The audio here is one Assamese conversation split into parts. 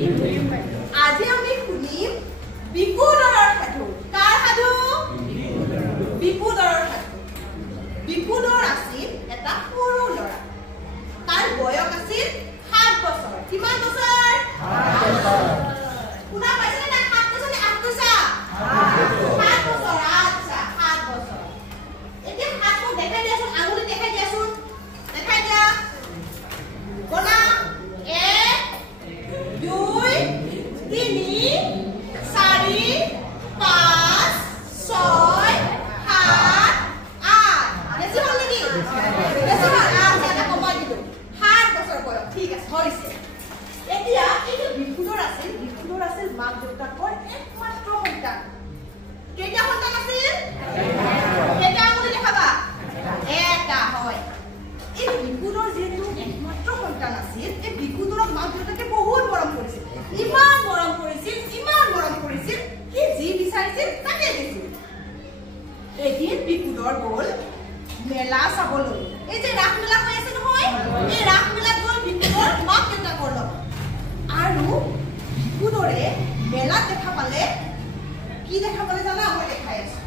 আজি আমি শুনিম বিপুদৰৰ সাধু। কাৰ সাধু? বিপুদৰৰ সাধু। বিপুদৰ আছিল এটা সৰু ল'ৰা। তাৰ বয়স আছিল 7 বছৰ। কিমান বছৰ? 7 বছৰ। শুনা পাইছে না? 7 বছৰ নে 8 বছৰ? 7 বছৰ। আচ্ছা, 7 বছৰ। এতিয়া 7 মোক দেখাই দিয়াচোন, আঙুলি দেখাই দিয়াচোন। দেখাই দিয়া। গনা 1 2 3 4 5 6 7 8 বেছি হল নেকি? বেছি হল। এটা কমাই দিলো। 7 বছৰ বয়স। ঠিক আছে, হৈছে। এতিয়া এই যে বিপুদৰ আছিল মাক দেউতাকৰ একমাত্ৰ সন্তান। কেইটা সন্তান আছিল? কেইটা আঙুলি দেখাবা? এটা। হয়। এই বিপুদৰ যেহেতু একমাত্ৰ সন্তান আছিল, এই বিপুদৰক মাক দেউতাকে বহুত মৰম কৰিছিল। ইমান মৰম কৰিছিল সি যি বিচাৰিছিল তাকে দিছিল। এদিন বিপুদৰ গ'ল মেলা চাবলৈ। এই যে ৰাস মেলা হৈ আছে নহয়, এই ৰাস মেলাত গ'ল বিপুদৰ মাক দেউতাকৰ লগত। আৰু বিপুদৰে মেলাত দেখা পালে, কি দেখা পালে জানা? মই দেখাই আছো।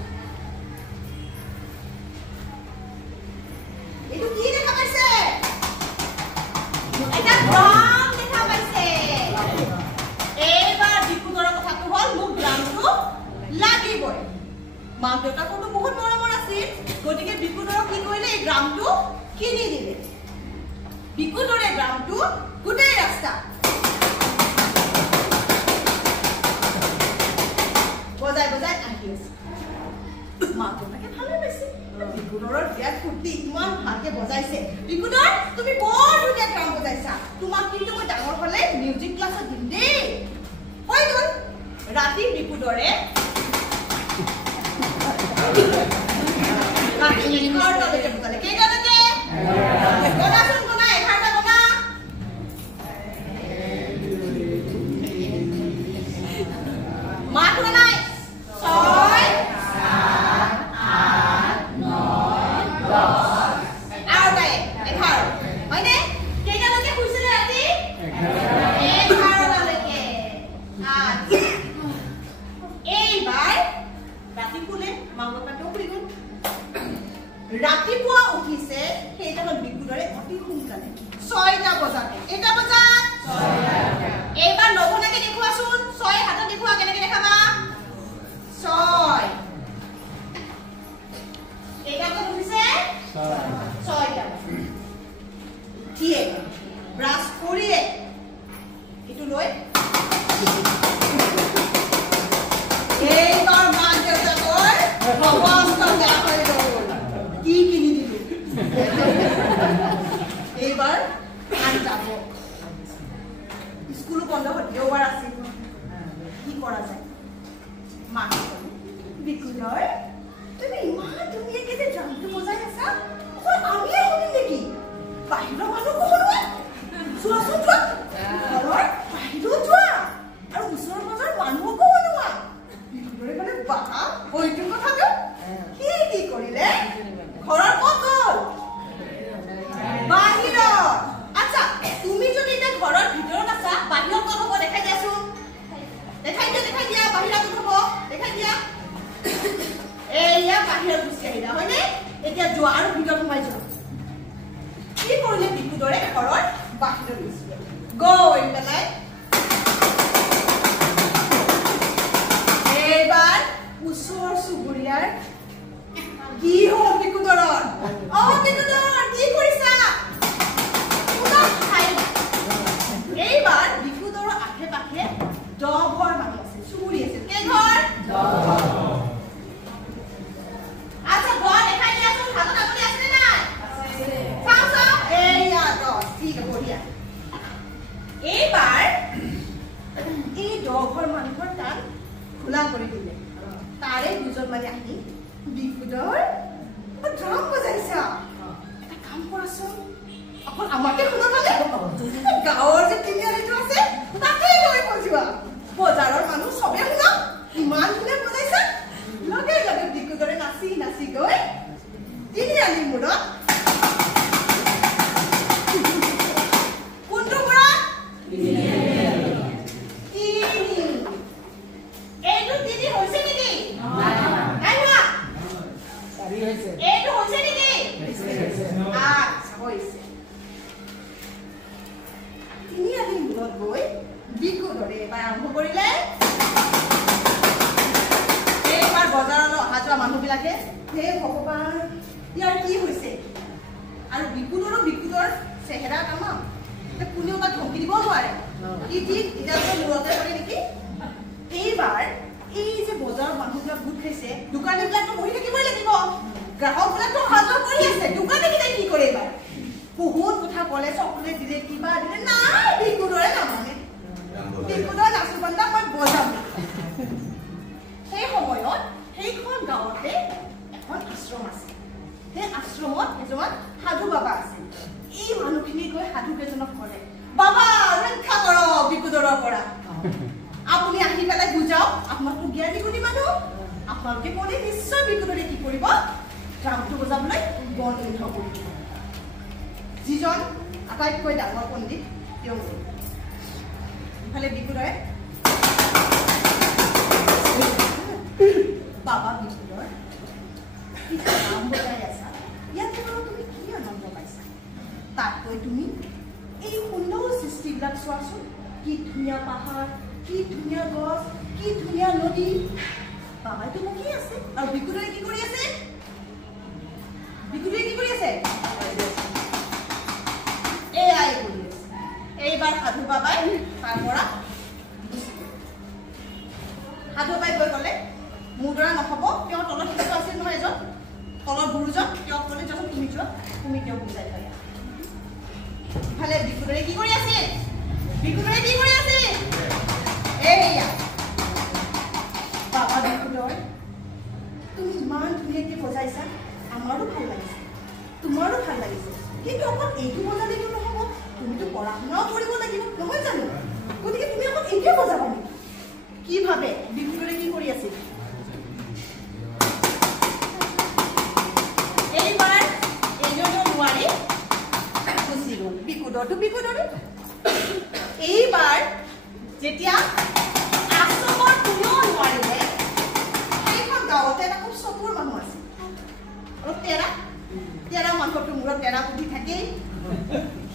এইটো কি দেখা পাইছে? এটা গ্ৰাম দেখা পাইছে। এইবাৰ বিপুদৰৰ কথাটো হ'ল মোক গ্ৰামটো লাগিবই। মাক দেউতাকৰতো বহুত মৰমৰ আছিল, গতিকে বিপুদৰক কি কৰিলে? এই গ্ৰামটো কিনি দিলে। বিপুদৰে গ্ৰামটো গোটেই ৰাস্তা বজাই বজাই আহি আছে। মাক দেউতাকে ভালে পাইছে। বিপুদৰৰ বিৰাট ফূৰ্তি, ইমান ভালকে বজাইছে। বিপুদৰ, তুমি বৰ ধুনীয়া গান বজাইছা, তোমাক কিন্তু মই ডাঙৰ হলে মিউজিক ক্লাছত দিম দেই। হৈ গ'ল। ৰাতি বিপুদৰে কেইটালৈকে? গনাচোন, গনা। 11টা গনা। মাত শুনা নাই? 6 7 8 9 10 আৰু তাই 11। হয়নে? কেইটালৈকে শুইছিলে ৰাতি? 11টালৈকে। এইবাৰ ৰাতি শুলে, মাক দেউতাকেও শুই গ'ল। ৰাতিপুৱা উঠিছে সেইটামান বিপুদৰে অতি সোনকালে 6টা বজাতে। কেইটা বজাত? 6টা। এইবাৰ নবনাকে দেখুৱাচোন। 6 হাতত দেখুৱা। কেনেকে দেখাবা? 6। কেইটা বজাত উঠিছে? 6টা। উঠিয়ে ব্ৰাছ কৰিয়ে এইটো লৈ এইবাৰ মাক দেউতাকৰ অৱস্থা বেয়া হৈ গ'ল। কি কিনি দিলো? এইবাৰ আন যাব। স্কুলো বন্ধ হ'ল, দেওবাৰ আছিল। কি কৰা যায়? মাক বিপুদৰ, তুমি ইমান ধুনীয়াকে যে ড্ৰামটো বজাই আছা, আমিয়ে শুনিম নেকি? বাহিৰৰ মানুহকো শুনোৱা। চোৱাচোন, চোৱা। ঘৰৰ বাহিৰত যোৱা আৰু ওচৰৰ পাজৰৰ মানুহকো শুনোৱা। বিপুদৰে মানে বাহা হয়তো কথাটো। কি কৰিলে? ঘৰৰ ক'ত গ'ল? বাহিৰত। আচ্ছা, তুমি যদি এতিয়া ঘৰৰ ভিতৰত আছা, বাহিৰত ক'ত হ'ব? দেখাই দিয়াচোন। দেখাই দিয়া। বাহিৰত ক'ত হ'ব? দেখাই দিয়া। এইয়া বাহিৰত গুচি আহিলা, হয়নে? এতিয়া যোৱা আৰু ভিতৰত সোমাই যোৱা। কি কৰিলে বিপুদৰে? ঘৰৰ বাহিৰত গুচি গৈ পেলাই এইবাৰ ওচৰ চুবুৰীয়াৰ কি হ'ল বিপুদৰৰ? বিপুদৰ, কি কৰিছা? এইবাৰ বিপুদৰৰ আশে পাশে 10 ঘৰ মানুহ আছিল, চুবুৰী আছিল। কেই ঘৰ? 10 ঘৰ। আচ্ছা, ঘৰ দেখাই দিয়াচোন। হাতত আঙুলি আছে নে নাই? চাও। এইয়া 10। ঠিক আছে, বঢ়িয়া। এইবাৰ এই 10 ঘৰ মানুহৰ কাণ খোলা কৰি দিলে। তাৰে দুজন মানে আহি বিপুদৰ ড্ৰাম বজাইছা, এটা কাম কৰাচোন, অকল আমাকে শুনা পালে গাঁৱৰ যে তিনিআলিটো আছে তাতে গৈ বজোৱা। বজাৰৰ মানুহ চবে শুনা, ইমান ধুনীয়া বজাইছা। লগে লগে বিপুদৰে নাচি নাচি গৈ তিনিআলিৰ মূৰত কোনটো মূৰত? আৰম্ভ কৰিলে এইবাৰ বজাৰলৈ অহা যোৱা মানুহবিলাকে হে ভগৱান ইয়াৰ কি হৈছে আৰু বিকুদৰ চেহেৰা কামাম কোনেও তাক ধমকি দিব নোৱাৰে কি ঠিক এতিয়া মূৰতে পৰে নেকি এইবাৰ এই যে বজাৰৰ মানুহবিলাক গোট খাইছে দোকানীবিলাকতো বহি থাকিবই লাগিব গ্ৰাহকবিলাকতো হাজাৰ কৰি আছে দোকানীকেইটাই কি কৰে এইবাৰ বহুত কথা ক'লে চকলেট দিলে কিবা দিলে নাই বিকুদৰে নামানে বিকুদৰ নাচো বান্দা মই বজাম সেই সময়ত সেইখন গাঁৱতে এখন আশ্ৰম আছে সেই আশ্ৰমত এজন সাধু বাবা আছে এই মানুহখিনি গৈ সাধু কেইজনক কৰে বাবা ৰক্ষা কৰক বিকুদৰৰ পৰা আপুনি আহি পেলাই বুজাওক আপোনালোক জ্ঞানী গুণী মানুহ আপোনালোকে ক'লে নিশ্চয় বিকুদৰে কি কৰিব ড্ৰামটো বজাবলৈ বন্ধ কৰিব যিজন আটাইতকৈ ডাঙৰ পণ্ডিত তেওঁ ইফালে বিকুদৰে বাবা বিকুদৰ ড্ৰাম বজাই আছা ইয়াত তুমি কি আনন্দ পাইছা তাতকৈ তুমি এই সুন্দৰ সৃষ্টিবিলাক চোৱাচোন কি ধুনীয়া পাহাৰ কি ধুনীয়া গছ কি ধুনীয়া নদী বাবাইতো বহি আছে আৰু বিকুদৰে কি কৰি আছে এয়াই কৰি আছে এইবাৰ সাধু বাবাই তাৰ পৰা সাধু বাবাই গৈ ক'লে মোৰ দ্বাৰা নহ'ব তেওঁ তলত শিক্ষক আছিল নহয় এজন তলৰ গুৰুজন তেওঁক ক'লে যাচোন তুমি যোৱা তুমি তেওঁক বুজাই থৈ আহা ইফালে বিকুদৰে কি কৰি আছে এইয়া বাবা বিকুদৰ তুমি ইমান ধুনীয়াকৈ বজাইছা আমাৰো ভাল লাগিছে তোমাৰো ভাল লাগিছে কিন্তু অকল এইটো বজালেতো নহ'ব তুমিতো পঢ়া শুনাও কৰিব লাগিব নহয় জানো গতিকে তুমি অকল এইটোৱে বজাবা নেকি কি ভাবে বিকুদৰে কি কৰি আছিল এইবাৰ এইজনো নোৱাৰি গুচি গ'ল বিকুদৰে এইবাৰ যেতিয়া আশ্ৰমৰ কোনেও নোৱাৰিলে সেইখন গাঁৱতে এটা খুব চকুৰ মানুহ আছে অলপ তেৰা মানুহটো মূৰত তেৰা পুঠি থাকেই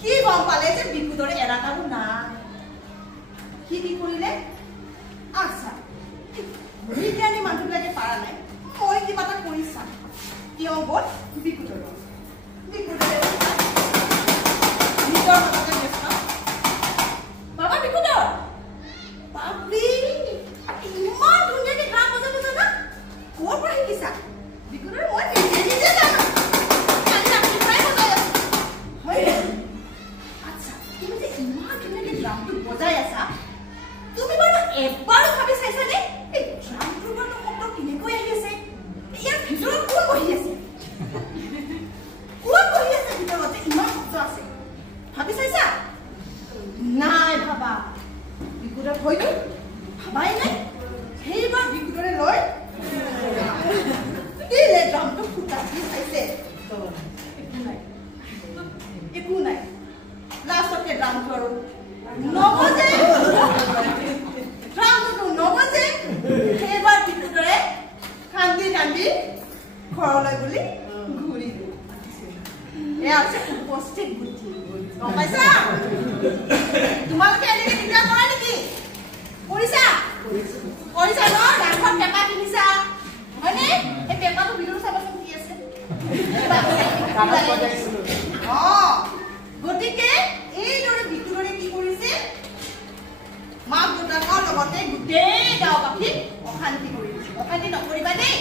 সি গম পালে যে বিকুদৰে এৰাকাৰো নাই সি কি কৰিলে আচ্ছা বিজ্ঞানী মানুহবিলাকে পাৰা নাই মই কিবা এটা কৰি চাম তেওঁ গ'ল বিকুদৰে নিজৰ মাজতে ব্যস্ত বাবা বিকুদৰ বাপৰি ইমান ধুনীয়াকে গান বজাব জানা ক'ৰ পৰা শিকিছা বিকুদৰে মই নিজে জানো কালি ৰাতিপুৱাই বজাই আছো হয় আচ্ছা তুমি যে ইমান ধুনীয়াকে ড্ৰামটো বজাই আছা তুমি বাৰু এবাৰ ভাবি চাইছানে এই ড্ৰামটোৰ বাৰু শব্দ কেনেকৈ আহি আছে ইয়াৰ ভিতৰত কোন বহি আছে ভিতৰতে ইমান শব্দ আছে ভাবি চাইছা নাই ভাবা বিকুদৰ হয়তো ভাবাই নাই সেইবাৰ বিকুদৰে লৈ দিলে ড্ৰামটো ফুটা দি চাইছে একো নাই লাষ্টতে ড্ৰামটো আৰু নবজে সেইবাৰ বিকুদৰে কান্দি ঘৰলৈ বুলি ঘূৰি এয়া হৈছে উপস্থিত বুদ্ধি গম পাইছা তোমালোকে এনেকে চিন্তা কৰা নেকি কৰিছা ন ডাঙৰ পেপা কিনিছা হয়নে এই পেপাটো ভিতৰত চাবাচোন কি আছে গতিকে এইদৰে বিকুদৰে কি কৰিছে মাক দেউতাকৰ লগতে গোটেই গাঁওবাসীক অশান্তি কৰি দিছে অশান্তি নকৰিবা দেই